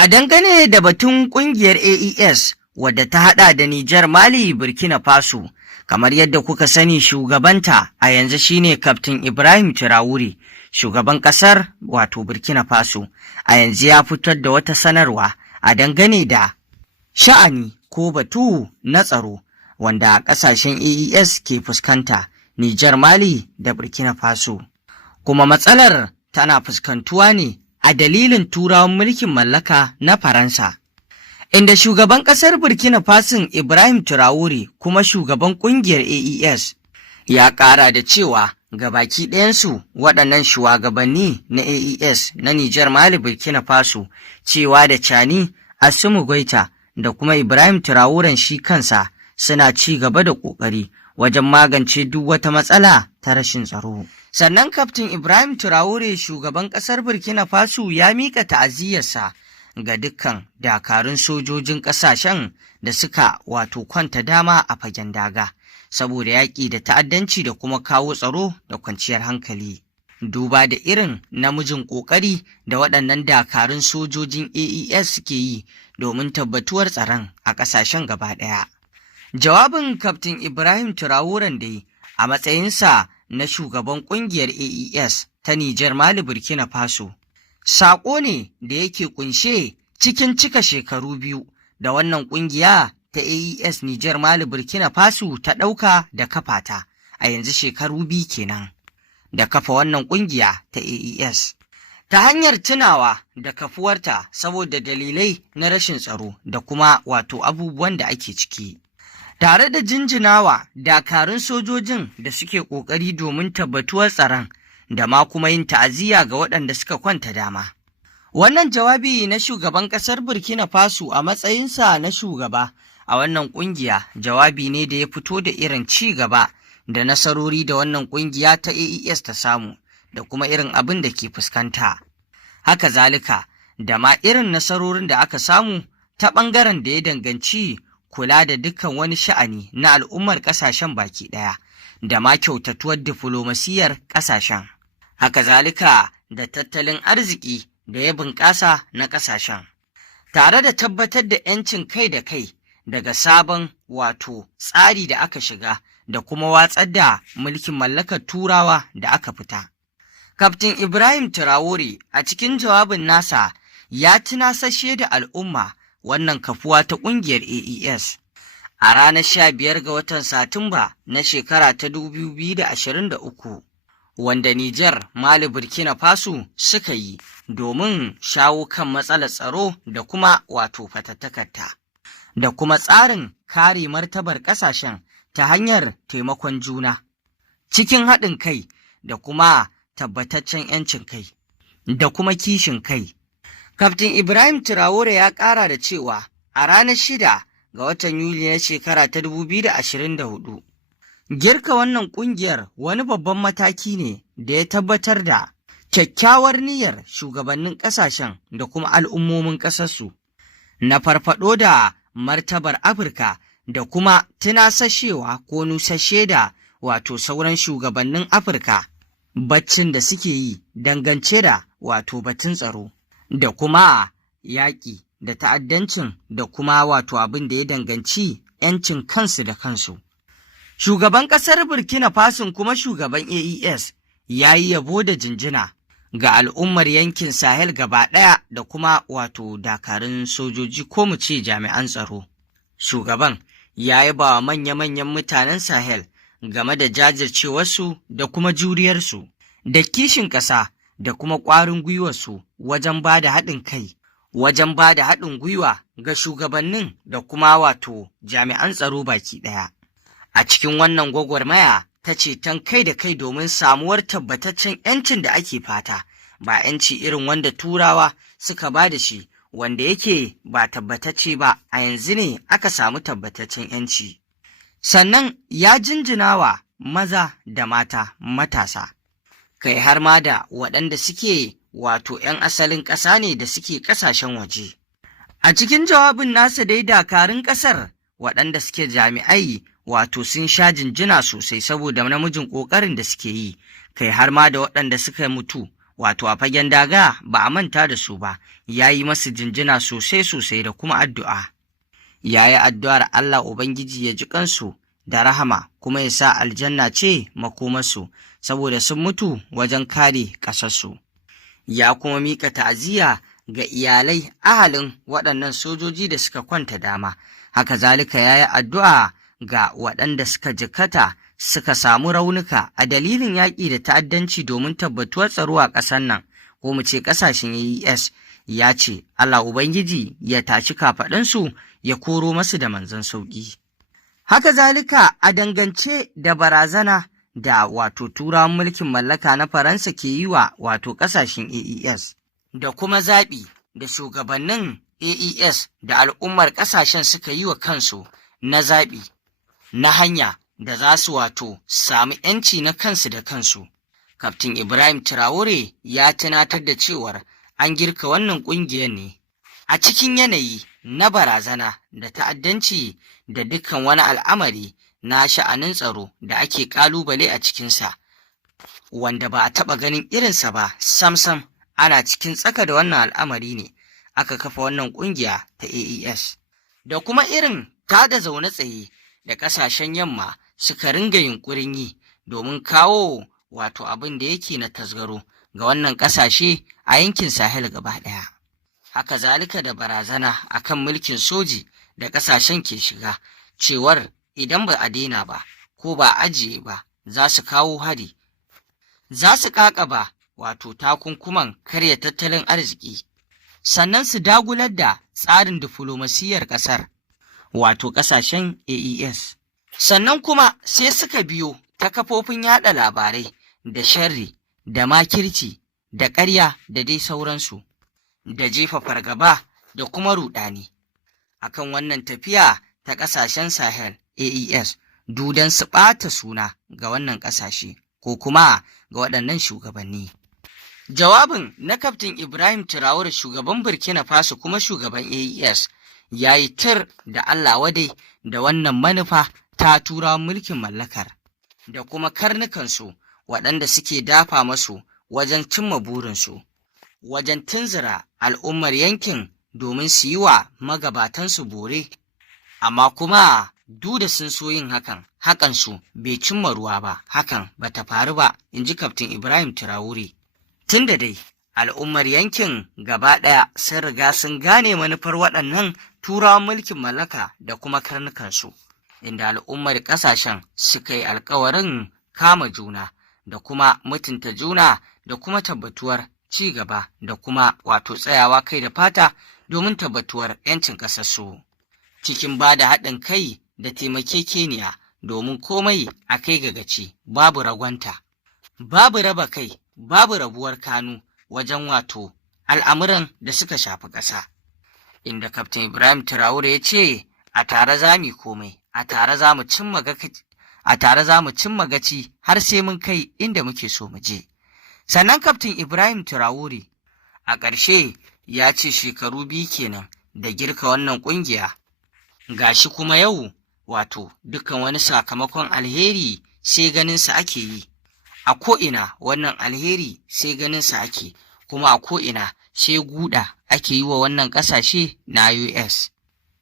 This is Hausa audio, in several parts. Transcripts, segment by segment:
A dangane da batun ƙungiyar AES wadda ta haɗa da Nijar, Mali, Burkina Faso, kamar yadda kuka sani shugabanta a yanzu shine Kaftin Ibrahim Traore, shugaban ƙasar wato Burkina Faso, a yanzu ya fitar da wata sanarwa a dangane da sha'ani ko batu na tsaro wanda ƙasashen AES ke fuskanta, Nijar, Mali da Burkina Faso. Kuma matsalar tana fuskantuwa ne a dalilin turawan mulkin mallaka na Faransa, inda shugaban ƙasar Burkina Faso Ibrahim Traore kuma shugaban ƙungiyar AES ya ƙara da cewa gabaki ɗayansu waɗannan shugabanni na AES na Nijar, Mali, Burkina Faso, cewa da Chani, Assimi Goïta da kuma Ibrahim Traoren shi kansa suna ci gaba da ƙoƙari wajen magance duk wata matsala ta rashin tsaro. Sannan Kaftin Ibrahim Traore shugaban ƙasar Burkina Faso ya miƙa ta'aziyyarsa ga dukkan dakarun sojojin ƙasashen da suka wato kwanta dama a fagen daga saboda yaƙi da ta'addanci da kuma kawo tsaro da kwanciyar hankali. Duba da irin namijin ƙoƙari da waɗannan dakarun sojojin AES suke yi domin tabbatuwar tsaron a ƙasashen gaba ɗaya. Jawabin Kaftin Ibrahim Traoren dai a matsayinsa na shugaban ƙungiyar AES ta Nijar, Mali, Burkina Faso, saƙo ne da yake ƙunshe cikin cika shekaru 2 da wannan ƙungiya ta AES Nijar, Mali, Burkina Faso ta ɗauka da kafata, a yanzu shekaru 2 kenan da kafa wannan ƙungiya ta AES. Ta hanyar tunawa da kafuwarta saboda dalilai na rashin tsaro da kuma wato abubuwan da ake ciki. Tare da jinjinawa dakarun sojojin da suke ƙoƙari domin tabbatuwar tsaron da ma kuma yin ta'aziyya ga waɗanda suka kwanta dama. Wannan jawabi na shugaban ƙasar Burkina Faso a matsayinsa na shugaba a wannan ƙungiya jawabi ne da ya fito da irin ci gaba da nasarori da wannan ƙungiya ta AES ta samu da kuma irin abin da ke fuskanta. Haka zalika da ma irin nasarorin da aka samu ta ɓangaren da ya danganci kula da dukkan wani sha'ani na al'ummar ƙasashen baki ɗaya da ma kyautatuwar diflomasiyyar ƙasashen. Haka zalika da tattalin arziki da ya bunƙasa na ƙasashen. Tare da tabbatar da 'yancin kai da kai daga sabon wato tsari da aka shiga da kuma watsar da mulkin mallakar Turawa da aka fita. Kaftin Ibrahim Traore a cikin jawabin nasa ya tunasashe da al'umma wannan kafuwa ta ƙungiyar AES a ranar 15 ga watan Satumba na shekara ta 2023 wanda Nijar, Mali, Burkina Faso suka yi domin shawo kan matsalar tsaro da kuma wato fatattakarta da kuma tsarin kare martabar ƙasashen ta hanyar taimakon juna cikin haɗin kai da kuma tabbataccen 'yancin kai da kuma kishin kai. Kaftin Ibrahim Traore ya ƙara da cewa a ranar 6 ga watan Yuli na shekara ta 2024, girka wannan ƙungiyar wani babban mataki ne da ya tabbatar da kyakkyawar niyyar shugabannin ƙasashen da kuma al'ummomin ƙasarsu na farfaɗo da martabar Afirka da kuma tunasashewa ko nusashe da wato sauran shugabannin Afirka baccin da suke yi dangance da wato batun tsaro da kuma yaƙi da ta'addancin da kuma wato abin da ya danganci 'yancin kansu da kansu. Shugaban ƙasar Burkina Faso kuma shugaban AES ya yi yabo da jinjina ga al'ummar yankin Sahel gaba ɗaya da kuma wato dakarun sojoji ko mu ce jami'an tsaro. Shugaban ya yaba wa manya-manyan mutanen Sahel game da jajircewarsu da kuma juriyarsu da kishin ƙasa da kuma ƙwarin gwiwarsu wajen ba da haɗin kai, wajen ba da haɗin gwiwa ga shugabannin da kuma wato jami'an tsaro baki ɗaya. A cikin wannan gwagwarmaya ta ceton kai da kai domin samuwar tabbataccen 'yancin da ake fata, ba 'yanci irin wanda Turawa suka ba da shi wanda yake ba tabbatacce ba, a yanzu ne aka samu tabbataccen 'yanci. Sannan ya jinjina wa maza da mata matasa, kai har ma da waɗanda suke wato 'yan asalin ƙasa ne da suke ƙasashen waje. A cikin jawabin nasa dai dakarun ƙasar waɗanda suke jami'ai wato sun sha jinjina sosai saboda namijin ƙoƙarin da suke yi, kai har ma da waɗanda suka mutu wato a fagen daga ba a manta da su ba, ya yi masu jinjina sosai da kuma addu'a. Ya yi addu'ar Allah Ubangiji ya ji kansu da rahama kuma ya sa aljanna ce makomarsu saboda sun mutu wajen kare ƙasarsu. Ya kuma miƙa ta'aziyya ga iyalai ahalin waɗannan sojoji da suka kwanta dama. Haka zalika ya yi addu'a ga waɗanda suka jikkata suka samu raunuka a dalilin yaƙi da ta'addanci domin tabbatuwar tsaro a ƙasar nan, ko mu ce ƙasashen AES. Ya ce Allah Ubangiji ya tashi kafaɗansu ya koro masu da manzon sauƙi. Haka zalika a dangance da barazana da wato turawan mulkin mallaka na Faransa ke yi wa wato ƙasashen AES, da kuma zaɓi da shugabannin AES da al'ummar ƙasashen suka yi wa kansu na zaɓi na hanya da za su wato sami ‘yanci na kansu da kansu. Kaftin Ibrahim Traore ya tunatar da cewar an girka wannan ƙungiyar ne a cikin yanayi na barazana da ta'addanci da dukkan wani al'amari na sha'anin tsaro da ake ƙalubale a cikinsa, wanda ba a taɓa ganin irinsa ba samsam. Ana cikin tsaka da wannan al'amari ne aka kafa wannan ƙungiya ta AES, da kuma irin tada zaune tsaye da ƙasashen yamma suka ringa yunƙurin yi domin kawo wato abin da yake na tasgaro ga wannan ƙasashe a yankin Sahel gaba ɗaya. Haka zalika da barazana akan mulkin soji da ƙasashen ke shiga, cewar idan ba a daina ba ko ba a ajiye ba za su kawo hari, za su ƙaƙaba wato takunkuman karya tattalin arziki, sannan su dagular da tsarin diflomasiyyar ƙasar, wato ƙasashen AES. Sannan kuma sai suka biyo ta kafofin yaɗa labarai da sharri da makirci da ƙarya da dai sauransu, da jefa fargaba da kuma ruɗani akan wannan tafiya ta ƙasashen Sahel AES, dudan su ɓata suna ga wannan ƙasashe ko kuma ga waɗannan shugabanni. Jawabin na Kaftin Ibrahim Traore, shugaban Burkina Faso kuma shugaban AES, ya yi tir da Allah wadai da wannan manufa ta turawan mulkin mallakar da kuma karnukansu waɗanda suke dafa masu wajen cimma burinsu, wajen tunzura al'ummar yankin domin su yi wa magabatansu bore, amma kuma duk da sun so yin hakansu bai cimma ruwa ba, hakan ba ta faru ba, in ji Kaftin Ibrahim Traore. Tun da dai al'ummar yankin gaba ɗaya sun riga sun gane manufar waɗannan turawan mulkin mallaka da kuma karnukansu, inda al'ummar ƙasashen suka yi alkawarin kama juna da kuma mutunta juna da kuma tabbatuwar ci gaba da kuma wato tsayawa kai da fata domin tabbatuwar 'yancin ƙasarsu, cikin ba da haɗin kai da taimakekeniya domin komai a kai ga gaci, babu ragwanta, babu raba kai, babu rabuwar kanu wajen wato al'amuran da suka shafi ƙasa. Inda Kaftin Ibrahim Traore ya ce a tare za mu komai, a tare za mu cimma gaci har sai mun kai inda muke so mu je. Sannan Kaftin Ibrahim Traore a ƙarshe ya ce shekaru 2 kenan da girka wannan ƙungiya, gashi kuma yau wato dukkan wani sakamakon alheri sai ganinsa ake yi. A ko'ina wannan alheri sai ganinsa ake, kuma a ko'ina sai guda ake yi wa wannan ƙasashe na US.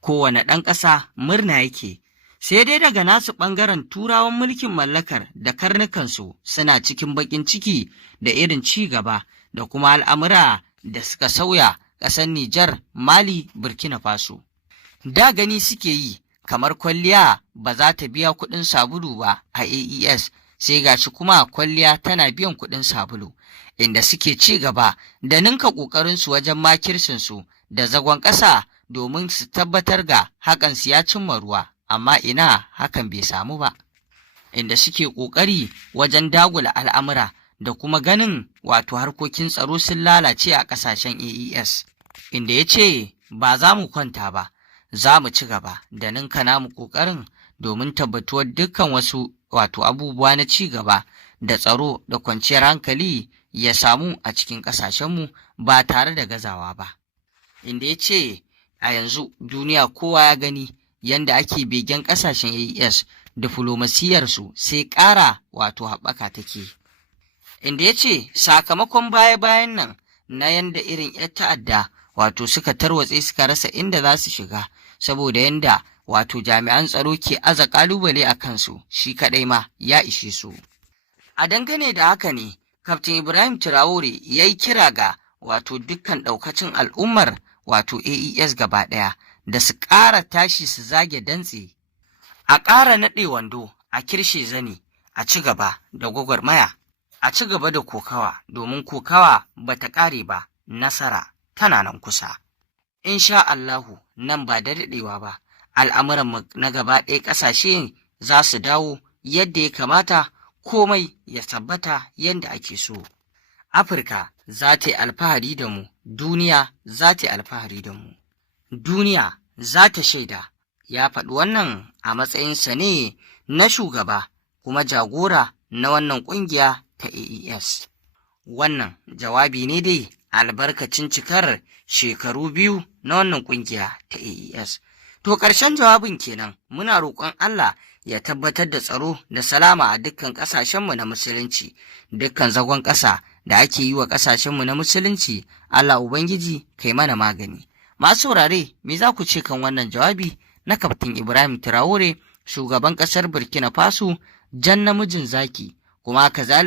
Kowane ɗan ƙasa murna yake, sai dai daga nasu ɓangaren turawan mulkin mallakar da karnukansu suna cikin baƙin ciki da irin ci gaba da kuma al'amura da suka sauya ƙasar Nijar, Mali, Burkina Faso. Da gani suke yi kamar kwalliya ba za ta biya kuɗin sabulu ba a AES, sai gashi kuma kwalliya tana biyan kuɗin sabulu, inda suke ci gaba da ninka ƙoƙarinsu wajen makircinsu da zagon ƙasa domin su tabbatar ga hakansu ya cimma ruwa, amma ina hakan bai samu ba, inda suke ƙoƙari wajen dagula al'amura da kuma ganin wato harkokin tsaro sun lalace a ƙasashen AES, inda ya ce ba za mu kwanta ba, za mu ci gaba da ninka namu ƙoƙarin domin tabbatuwar dukkan wasu wato abubuwa na ci gaba da tsaro da kwanciyar hankali ya samu a cikin ƙasashenmu ba tare da gazawa ba. Inda ya ce a yanzu duniya kowa ya gani yanda ake begen ƙasashen AES, diflomasiyarsu sai ƙara wato haɓaka take, inda ya ce sakamakon baya-bayan nan na yanda irin 'yan ta'adda wato suka tarwatse suka rasa inda za su shiga saboda yanda wato jami'an tsaro ke aza ƙalubale a kansu shi kaɗai ma ya ishe su. A dangane da haka ne, Kaftin Ibrahim Traore ya yi kira ga wato dukkan ɗaukacin al'ummar wato AES gaba ɗaya da su ƙara tashi su zage dantse, a ƙara naɗe wando, a kirshe zani, a ci gaba da gwagwarmaya, a ci gaba da kokawa domin kokawa ba ta ƙare ba, nasara tana nan kusa. Insha Allahu nan ba da daɗewa ba, al'amuran na gaba ɗaya ƙasashe za su dawo yadda ya kamata, komai ya tabbata yadda ake so. Afirka za ta yi alfahari da mu, duniya za ta yi alfahari da mu, duniya za ta shaida. Ya faɗi wannan a matsayinsa ne na shugaba kuma jagora na wannan ƙungiya ta AES. Wannan jawabi ne dai albarkacin cikar shekaru 2 na wannan ƙungiya ta AES. To ƙarshen jawabin kenan, muna roƙon Allah ya tabbatar da tsaro da salama a dukkan ƙasashenmu na musulunci, dukkan zagon ƙasa da ake yi wa ƙasashenmu na musulunci, Allah Ubangiji kai mana magani. Masu saurare, me za ku ce kan wannan jawabi na Kaftin Ibrahim Traore, shugaban ƙasar Burkina Faso, jan namijin zaki, kuma kazalika